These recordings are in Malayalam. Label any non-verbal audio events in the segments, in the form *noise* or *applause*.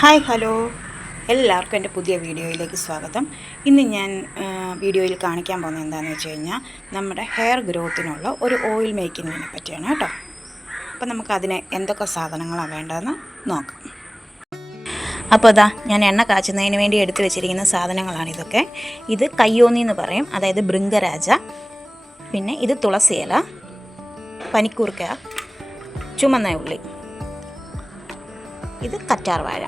Hi hello. എല്ലാവർക്കും എന്റെ പുതിയ വീഡിയോയിലേക്ക് സ്വാഗതം. ഇന്ന് ഞാൻ വീഡിയോയിൽ കാണിക്കാൻ പോകുന്നത് എന്താണെന്ന് വെച്ച് കഴിഞ്ഞാൽ നമ്മുടെ ഹെയർ ഗ്രോത്തിനുള്ള ഒരു ഓയിൽ മേക്കിങ്ങിനെ പറ്റിയാണ് കേട്ടോ. അപ്പോൾ നമുക്ക് അതിന് എന്തൊക്കെ സാധനങ്ങളാണ് വേണ്ടതെന്ന് നോക്കാം. അപ്പോൾ അതാ ഞാൻ എണ്ണ കാച്ചുന്നതിന് വേണ്ടി എടുത്തു വെച്ചിരിക്കുന്ന സാധനങ്ങളാണ് ഇതൊക്കെ. ഇത് കയ്യോന്നി എന്ന് പറയും. അതായത് ബൃങ്കരാജ പിന്നെ ഇത് തുളസിയില പനിക്കൂർക്ക ചുമന്ന ഉള്ളി. ഇത് കറ്റാർ വാഴ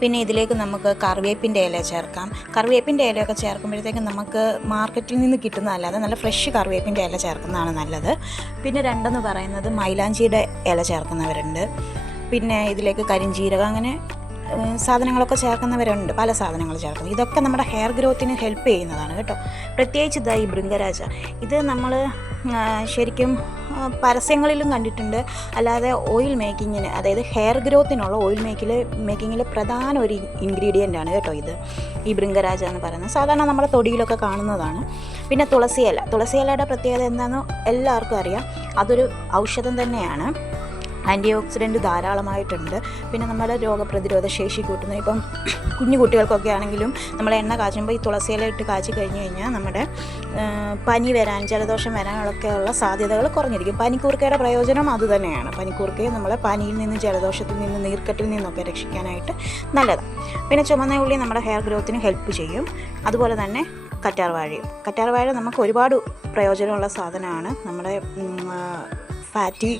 പിന്നെ ഇതിലേക്ക് നമുക്ക് കറിവേപ്പിന്റെ ഇല ചേർക്കാം. കറിവേപ്പിന്റെ ഇലയൊക്കെ ചേർക്കുമ്പോഴത്തേക്കും നമുക്ക് മാർക്കറ്റിൽ നിന്ന് കിട്ടുന്നതല്ലാതെ നല്ല ഫ്രഷ് കറിവേപ്പിന്റെ ഇല ചേർക്കുന്നതാണ് നല്ലത്. പിന്നെ രണ്ടെന്ന് പറയുന്നത് മൈലാഞ്ചിയുടെ ഇല ചേർക്കുന്നവരുണ്ട്. പിന്നെ ഇതിലേക്ക് കരിഞ്ജീരകം അങ്ങനെ സാധനങ്ങളൊക്കെ ചേർക്കുന്നവരുണ്ട് പല സാധനങ്ങൾ ചേർക്കുന്നത് ഇതൊക്കെ നമ്മുടെ ഹെയർ ഗ്രോത്തിന് ഹെൽപ്പ് ചെയ്യുന്നതാണ് കേട്ടോ. പ്രത്യേകിച്ച് ഇതായി ഈ ഇത് നമ്മൾ ശരിക്കും പരസ്യങ്ങളിലും കണ്ടിട്ടുണ്ട്. അല്ലാതെ ഓയിൽ മേക്കിങ്ങിന് അതായത് ഹെയർ ഗ്രോത്തിനുള്ള ഓയിൽ മേക്കിൽ മേക്കിങ്ങിൽ പ്രധാന ഒരു ഇൻഗ്രീഡിയന്റ് ആണ് കേട്ടോ ഇത്. ഈ ബൃങ്കരാജ എന്ന് പറയുന്നത്. സാധാരണ നമ്മുടെ തൊടിയിലൊക്കെ കാണുന്നതാണ്. പിന്നെ തുളസിയില. തുളസിയിലയുടെ പ്രത്യേകത എന്താണെന്ന് എല്ലാവർക്കും അറിയാം. അതൊരു ഔഷധം തന്നെയാണ്. ആന്റി ഓക്സിഡന്റ് ധാരാളമായിട്ടുണ്ട്. പിന്നെ നമ്മുടെ രോഗപ്രതിരോധ ശേഷി കൂട്ടുന്ന ഇപ്പം കുഞ്ഞു കുട്ടികൾക്കൊക്കെ ആണെങ്കിലും നമ്മൾ എണ്ണ കാച്ചുമ്പോൾ ഈ തുളസിയില ഇട്ട് കാച്ചി കഴിഞ്ഞ് കഴിഞ്ഞാൽ നമ്മുടെ പനി വരാൻ ജലദോഷം വരാനൊക്കെയുള്ള സാധ്യതകൾ കുറഞ്ഞിരിക്കും. പനിക്കൂർക്കയുടെ പ്രയോജനം അതുതന്നെയാണ് പനിക്കൂർക്കയെ നമ്മളെ പനിയിൽ നിന്ന് ജലദോഷത്തിൽ നിന്ന് നീർക്കെട്ടിൽ നിന്നൊക്കെ രക്ഷിക്കാനായിട്ട് നല്ലതാണ് പിന്നെ ചുമന്ന ഉള്ളി നമ്മുടെ ഹെയർ ഗ്രോത്തിന് ഹെൽപ്പ് ചെയ്യും. അതുപോലെ തന്നെ കറ്റാർ വാഴയും. കറ്റാർ വാഴ നമുക്ക് ഒരുപാട് പ്രയോജനമുള്ള സാധനമാണ്. നമ്മുടെ ഫാറ്റി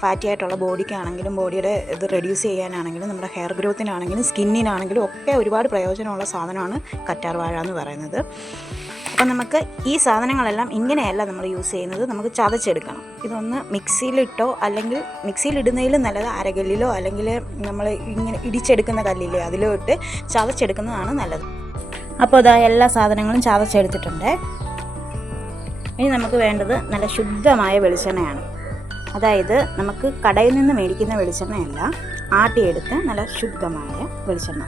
ഫാറ്റി ആയിട്ടുള്ള ബോഡിക്കാണെങ്കിലും ബോഡിയുടെ ഇത് റെഡ്യൂസ് ചെയ്യാനാണെങ്കിലും നമ്മുടെ ഹെയർ ഗ്രോത്തിനാണെങ്കിലും സ്കിന്നിനാണെങ്കിലും ഒക്കെ ഒരുപാട് പ്രയോജനമുള്ള സാധനമാണ് കറ്റാർ വാഴ എന്ന് പറയുന്നത്. അപ്പം നമുക്ക് ഈ സാധനങ്ങളെല്ലാം ഇങ്ങനെയല്ല നമ്മൾ യൂസ് ചെയ്യുന്നത്. നമുക്ക് ചതച്ചെടുക്കണം. ഇതൊന്ന് മിക്സിയിലിട്ടോ അല്ലെങ്കിൽ മിക്സിയിലിടുന്നതിൽ നല്ലത് അരകല്ലിലോ അല്ലെങ്കിൽ നമ്മൾ ഇങ്ങനെ ഇടിച്ചെടുക്കുന്ന കല്ലിലോ അതിലോ ഇട്ട് ചതച്ചെടുക്കുന്നതാണ് നല്ലത്. അപ്പോൾ ഇതാ എല്ലാ സാധനങ്ങളും ചതച്ചെടുത്തിട്ടുണ്ട്. ഇനി നമുക്ക് വേണ്ടത് നല്ല ശുദ്ധമായ വെളിച്ചെണ്ണയാണ്. അതായത് നമുക്ക് കടയിൽ നിന്ന് മേടിക്കുന്ന വെളിച്ചെണ്ണയല്ല ആട്ടിയെടുത്ത് നല്ല ശുദ്ധമായ വെളിച്ചെണ്ണ.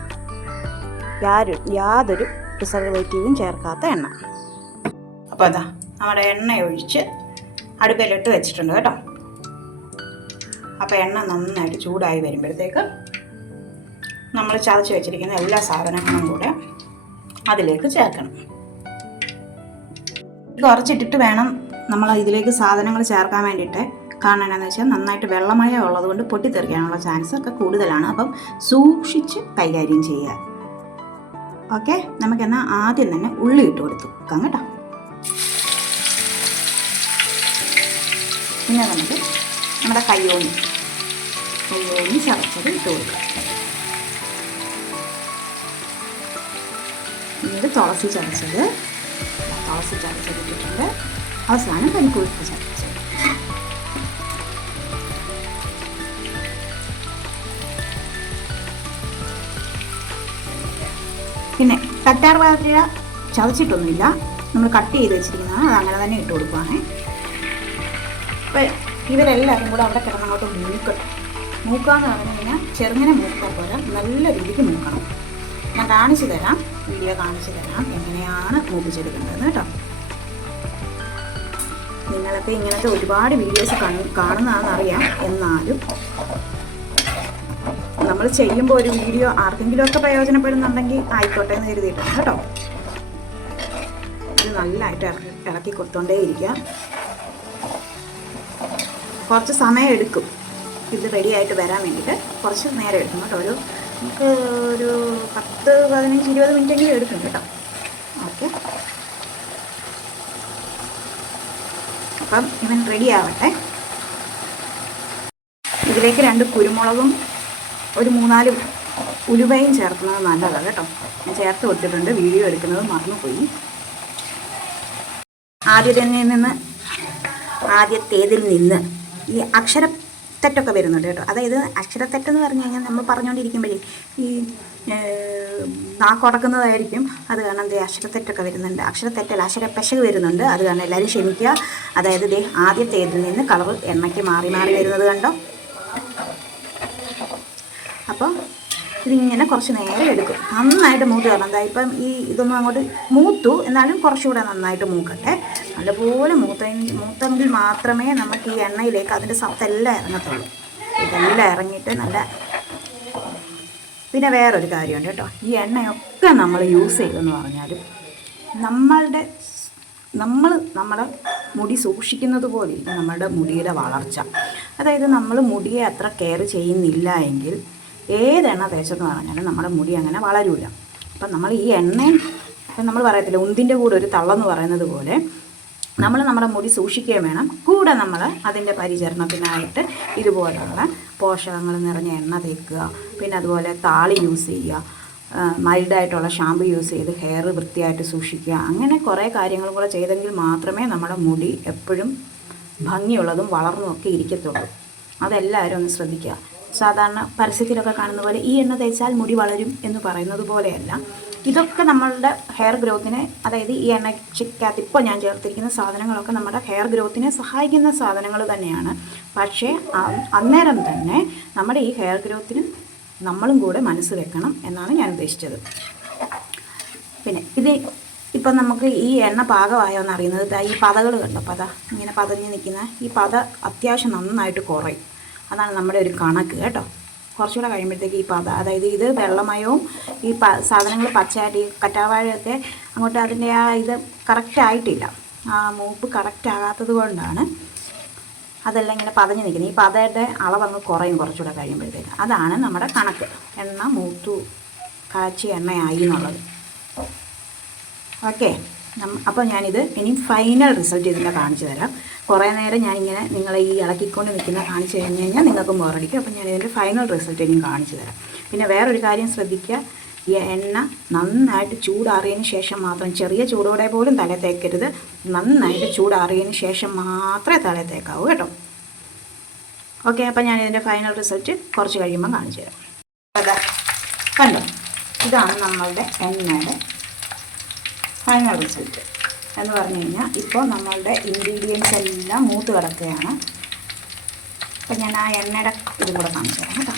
യാരും യാതൊരു പ്രിസർവേറ്റീവും ചേർക്കാത്ത എണ്ണ. അപ്പോൾ അതാ നമ്മുടെ എണ്ണ ഒഴിച്ച് അടുപ്പിലിട്ട് വെച്ചിട്ടുണ്ട് കേട്ടോ. അപ്പോൾ എണ്ണ നന്നായിട്ട് ചൂടായി വരുമ്പോഴത്തേക്ക് നമ്മൾ ചതച്ച് വെച്ചിരിക്കുന്ന എല്ലാ സാധനങ്ങളും കൂടെ അതിലേക്ക് ചേർക്കണം. കുറച്ചിട്ടിട്ട് വേണം നമ്മൾ ഇതിലേക്ക് സാധനങ്ങൾ ചേർക്കാൻ വേണ്ടിയിട്ട് കാരണം എന്താണെന്ന് വെച്ചാൽ നന്നായിട്ട് വെള്ളമയം ഉള്ളതുകൊണ്ട് പൊട്ടിത്തെറിക്കാനുള്ള ചാൻസ് ഒക്കെ കൂടുതലാണ്. അപ്പം സൂക്ഷിച്ച് കൈകാര്യം ചെയ്യുക. ഓക്കെ? നമുക്കെന്നാൽ ആദ്യം തന്നെ ഉള്ളി ഇട്ട് കൊടുത്തു. വെക്കാം കേട്ടോ. പിന്നെ നമുക്ക് നമ്മുടെ കയ്യോണി. കയ്യോണി ചതച്ചത് ഇട്ട് കൊടുക്കുക പിന്നീട് തുളസി ചതച്ചത്. തുളസി ചതച്ചത് ഇട്ടിട്ടുണ്ട്. അവസാനം പനിക്കൂർക്ക ചതച്ചത്. കറ്റാർ വാഴ ചതച്ചിട്ടൊന്നുമില്ല. നമ്മൾ കട്ട് ചെയ്ത് വെച്ചിരിക്കുന്നതാണ് അത് അങ്ങനെ തന്നെ ഇട്ട് കൊടുക്കുവാണേ. അപ്പോൾ ഇവരെല്ലാവരും കൂടെ അവിടെ കിടന്നങ്ങോട്ട് മൂക്കട്ടെ മൂക്കാന്ന് പറഞ്ഞു കഴിഞ്ഞാൽ ചെറുങ്ങനെ മൂക്കാൻ പോലെ നല്ല രീതിക്ക് മൂക്കണം. ഞാൻ കാണിച്ചു തരാം. വീഡിയോ കാണിച്ചു തരാം. എങ്ങനെയാണ് മൂപ്പിച്ചെടുക്കേണ്ടത് കേട്ടോ. നിങ്ങളൊക്കെ ഇങ്ങനത്തെ ഒരുപാട് വീഡിയോസ് കാണുന്നതാണെന്നറിയാം. എന്നാലും നമ്മൾ ചെയ്യുമ്പോൾ ഒരു വീഡിയോ ആർക്കെങ്കിലും ഒക്കെ പ്രയോജനപ്പെടുന്നുണ്ടെങ്കിൽ ആയിക്കോട്ടെ എന്ന് കരുതിയിട്ടാണ് കേട്ടോ. ഇത് നല്ലതായിട്ട് ഇറക്കി ഇളക്കി കൊടുത്തോണ്ടേയിരിക്കാം കുറച്ച് സമയം എടുക്കും. ഇത് റെഡിയായിട്ട് വരാൻ വേണ്ടിയിട്ട് കുറച്ച് നേരം എടുക്കും കേട്ടോ. ഒരു നമുക്ക് ഒരു പത്ത് പതിനഞ്ച് ഇരുപത് മിനിറ്റെങ്കിലും എടുക്കും കേട്ടോ. ഓക്കെ. അപ്പം ഇവൻ റെഡി ആവട്ടെ. ഇതിലേക്ക് രണ്ട് കുരുമുളകും ഒരു മൂന്നാൽ ഉലുവയും ചേർക്കുന്നത് നല്ലതാണ് കേട്ടോ. ഞാൻ ചേർത്ത് കൊടുത്തിട്ടുണ്ട് വീഡിയോ എടുക്കുന്നത് മറന്നുപോയി. ആദ്യത്തിൽ നിന്ന് ആദ്യത്തേതിൽ നിന്ന് ഈ അക്ഷര തെറ്റൊക്കെ വരുന്നുണ്ട് കേട്ടോ. അതായത് അക്ഷരത്തെറ്റെന്ന് പറഞ്ഞു കഴിഞ്ഞാൽ നമ്മൾ പറഞ്ഞുകൊണ്ടിരിക്കുമ്പോഴേ ഈ നാക്കുടക്കുന്നതായിരിക്കും അത് കാരണം ദേ അക്ഷരത്തെറ്റൊക്കെ വരുന്നുണ്ട്. അക്ഷരത്തെറ്റല്ല അക്ഷരപ്പശക് വരുന്നുണ്ട്. അത് കാരണം എല്ലാവരും ക്ഷമിക്കുക. അതായത് ദേ ആദ്യത്തേതിൽ നിന്ന് കളർ എണ്ണയ്ക്ക് മാറി മാറി വരുന്നത് കണ്ടോ? അപ്പോൾ ഇതിങ്ങനെ കുറച്ച് നേരം എടുക്കും. നന്നായിട്ട് മൂത്ത് വരണം. എന്താ ഇപ്പം ഈ ഇതൊന്നും അങ്ങോട്ട് മൂത്തു. എന്നാലും കുറച്ചുകൂടെ നന്നായിട്ട് മൂക്കട്ടെ. നല്ലപോലെ മൂത്ത മൂത്തെങ്കിൽ മാത്രമേ നമുക്ക് ഈ എണ്ണയിലേക്ക് അതിന്റെ സത്തെല്ലാം ഇറങ്ങത്തുള്ളൂ. ഇതെല്ലാം ഇറങ്ങിയിട്ട് നല്ല പിന്നെ വേറൊരു കാര്യമുണ്ട് കേട്ടോ. ഈ എണ്ണയൊക്കെ നമ്മൾ യൂസ് ചെയ്തെന്ന് പറഞ്ഞാലും നമ്മളുടെ നമ്മൾ നമ്മുടെ മുടി സൂക്ഷിക്കുന്നത് പോലെ ഇരിക്കും നമ്മളുടെ മുടിയുടെ വളർച്ച. അതായത് നമ്മൾ മുടിയെ അത്ര കെയർ ചെയ്യുന്നില്ല എങ്കിൽ ഏതെണ്ണ തേച്ചെന്ന് പറഞ്ഞാലും നമ്മുടെ മുടി അങ്ങനെ വളരില്ല അപ്പം നമ്മൾ ഈ എണ്ണയും ഇപ്പം നമ്മൾ പറയത്തില്ല ഉന്തിന്റെ കൂടെ ഒരു തള്ളെന്ന് പറയുന്നത് പോലെ നമ്മൾ നമ്മുടെ മുടി സൂക്ഷിക്കുകയും വേണം. കൂടെ നമ്മൾ അതിന്റെ പരിചരണത്തിനായിട്ട് ഇതുപോലുള്ള പോഷകങ്ങൾ നിറഞ്ഞ എണ്ണ തേക്കുക. പിന്നെ അതുപോലെ താളി യൂസ് ചെയ്യുക. മൈൽഡായിട്ടുള്ള ഷാമ്പു യൂസ് ചെയ്ത് ഹെയർ വൃത്തിയായിട്ട് സൂക്ഷിക്കുക. അങ്ങനെ കുറേ കാര്യങ്ങളും കൂടെ ചെയ്തെങ്കിൽ മാത്രമേ നമ്മുടെ മുടി എപ്പോഴും ഭംഗിയുള്ളതും വളർന്നുമൊക്കെ ഇരിക്കത്തുള്ളൂ. അതെല്ലാവരും ഒന്ന് ശ്രദ്ധിക്കുക. സാധാരണ പരസ്യത്തിലൊക്കെ കാണുന്ന പോലെ ഈ എണ്ണ തേച്ചാൽ മുടി വളരും എന്ന് പറയുന്നത് പോലെയല്ല. ഇതൊക്കെ നമ്മളുടെ ഹെയർ ഗ്രോത്തിനെ അതായത് ഈ എണ്ണയ്ക്കകത്ത് ഇപ്പോൾ ഞാൻ ചേർത്തിരിക്കുന്ന സാധനങ്ങളൊക്കെ നമ്മുടെ ഹെയർ ഗ്രോത്തിനെ സഹായിക്കുന്ന സാധനങ്ങൾ തന്നെയാണ്. പക്ഷേ അന്നേരം തന്നെ നമ്മുടെ ഈ ഹെയർ ഗ്രോത്തിന് നമ്മളും കൂടെ മനസ്സ് വെക്കണം എന്നാണ് ഞാൻ ഉദ്ദേശിച്ചത്. പിന്നെ ഇത് ഇപ്പം നമുക്ക് ഈ എണ്ണ പാകമായോ എന്നറിയുന്നത്? ഈ പതകൾ കണ്ടോ? പത ഇങ്ങനെ പതഞ്ഞ് നിൽക്കുന്ന ഈ പത അത്യാവശ്യം നന്നായിട്ട് കുറയും. അതാണ് നമ്മുടെ ഒരു കണക്ക് കേട്ടോ. കുറച്ചുകൂടെ കഴിയുമ്പോഴത്തേക്ക് ഈ പത അതായത് ഇത് വെള്ളമയവും ഈ പ സാധനങ്ങൾ പച്ചയായിട്ട് ഈ കറ്റാവാഴയൊക്കെ അങ്ങോട്ട് അതിന്റെ ആ ഇത് കറക്റ്റ് ആയിട്ടില്ല. ആ മൂപ്പ് കറക്റ്റ് ആകാത്തത് കൊണ്ടാണ് അതെല്ലാം ഇങ്ങനെ പതഞ്ഞ് നിൽക്കുന്നത്. ഈ പതയുടെ അളവങ്ങ് കുറയും കുറച്ചുകൂടെ കഴിയുമ്പോഴത്തേക്ക്. അതാണ് നമ്മുടെ കണക്ക്. എണ്ണ മൂത്തു കാച്ചി എണ്ണയായി എന്നുള്ളത്. ഓക്കെ. അപ്പോൾ ഞാനിത് ഇനി ഫൈനൽ റിസൾട്ട് ഇതിന്റെ കാണിച്ചു തരാം. കുറേ നേരം ഞാനിങ്ങനെ നിങ്ങളെ ഈ ഇളക്കിക്കൊണ്ട് നിൽക്കുന്ന കാണിച്ചു കഴിഞ്ഞ് കഴിഞ്ഞാൽ നിങ്ങൾക്ക് ബോറടിക്കും അപ്പോൾ ഞാൻ ഇതിന്റെ ഫൈനൽ റിസൾട്ട് ഇനിയും കാണിച്ചു തരാം. പിന്നെ വേറൊരു കാര്യം ശ്രദ്ധിക്കുക. ഈ എണ്ണ നന്നായിട്ട് ചൂടാറിയതിന് ശേഷം മാത്രം ചെറിയ ചൂടോടെ പോലും തല തേക്കരുത്. നന്നായിട്ട് ചൂടാറിയതിന് ശേഷം മാത്രമേ തല തേക്കാവൂ കേട്ടോ. ഓക്കെ അപ്പോൾ ഞാൻ ഇതിന്റെ ഫൈനൽ റിസൾട്ട് കുറച്ച് കഴിയുമ്പോൾ കാണിച്ചു തരാം. കണ്ടോ? ഇതാണ് നമ്മളുടെ എണ്ണയുടെ ഫൈനൽ റിസൾട്ട് എന്ന് പറഞ്ഞു കഴിഞ്ഞാൽ ഇപ്പോൾ നമ്മളുടെ ഇൻഗ്രീഡിയൻസ് എല്ലാം മൂത്ത് കിടക്കുകയാണ്. അപ്പം ഞാൻ ആ എണ്ണയുടെ ഇതും കൂടെ കാണിച്ചു തരാം കേട്ടോ.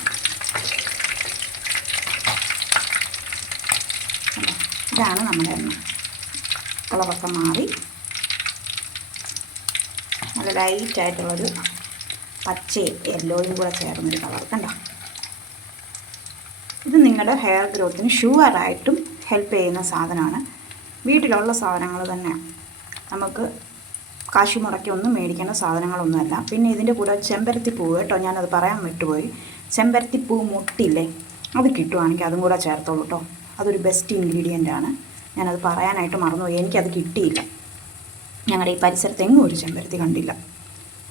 ഇതാണ് നമ്മുടെ എണ്ണ. കളറൊക്കെ മാറി. നല്ല ലൈറ്റായിട്ടുള്ളൊരു പച്ച യെല്ലോയും കൂടെ ചേർന്നൊരു കളർ കണ്ടോ? ഇത് നിങ്ങളുടെ ഹെയർ ഗ്രോത്തിന് ഷുവറായിട്ടും ഹെൽപ്പ് ചെയ്യുന്ന സാധനമാണ്. വീട്ടിലുള്ള സാധനങ്ങൾ തന്നെ നമുക്ക് കാശ് മുടക്കി ഒന്നും മേടിക്കേണ്ട സാധനങ്ങളൊന്നുമല്ല. പിന്നെ ഇതിന്റെ കൂടെ ചെമ്പരത്തി പൂവ് കേട്ടോ ഞാനത് പറയാൻ വിട്ടുപോയി. ചെമ്പരത്തി പൂ മുട്ടില്ലേ അത് കിട്ടുവാണെങ്കിൽ അതും കൂടെ ചേർത്തോളൂ കേട്ടോ. അതൊരു ബെസ്റ്റ് ഇൻഗ്രീഡിയന്റ് ആണ്. ഞാനത് പറയാനായിട്ട് മറന്നുപോയി. എനിക്കത് കിട്ടിയില്ല. ഞങ്ങളുടെ ഈ പരിസരത്തെങ്ങും ഒരു ചെമ്പരത്തി കണ്ടില്ല.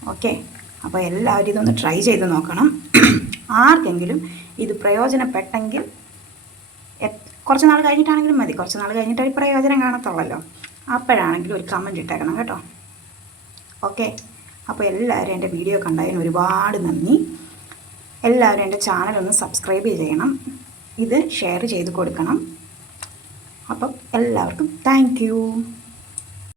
ഓക്കെ അപ്പോൾ എല്ലാവരും ഇതൊന്ന് ട്രൈ ചെയ്ത് നോക്കണം. *clears throat* ആർക്കെങ്കിലും ഇത് പ്രയോജനപ്പെട്ടെങ്കിൽ കുറച്ച് നാൾ കഴിഞ്ഞിട്ടാണെങ്കിലും മതി. കുറച്ച് നാൾ കഴിഞ്ഞിട്ട് ഒരു പ്രയോജനം കാണത്തുള്ളല്ലോ. അപ്പോഴാണെങ്കിലും ഒരു കമന്റ് ഇട്ടേക്കണം കേട്ടോ. ഓക്കെ അപ്പോൾ എല്ലാവരും എന്റെ വീഡിയോ കണ്ടതിന് ഒരുപാട് നന്ദി. എല്ലാവരും എന്റെ ചാനൽ ഒന്ന് സബ്സ്ക്രൈബ് ചെയ്യണം. ഇത് ഷെയർ ചെയ്ത് കൊടുക്കണം. അപ്പം എല്ലാവർക്കും താങ്ക്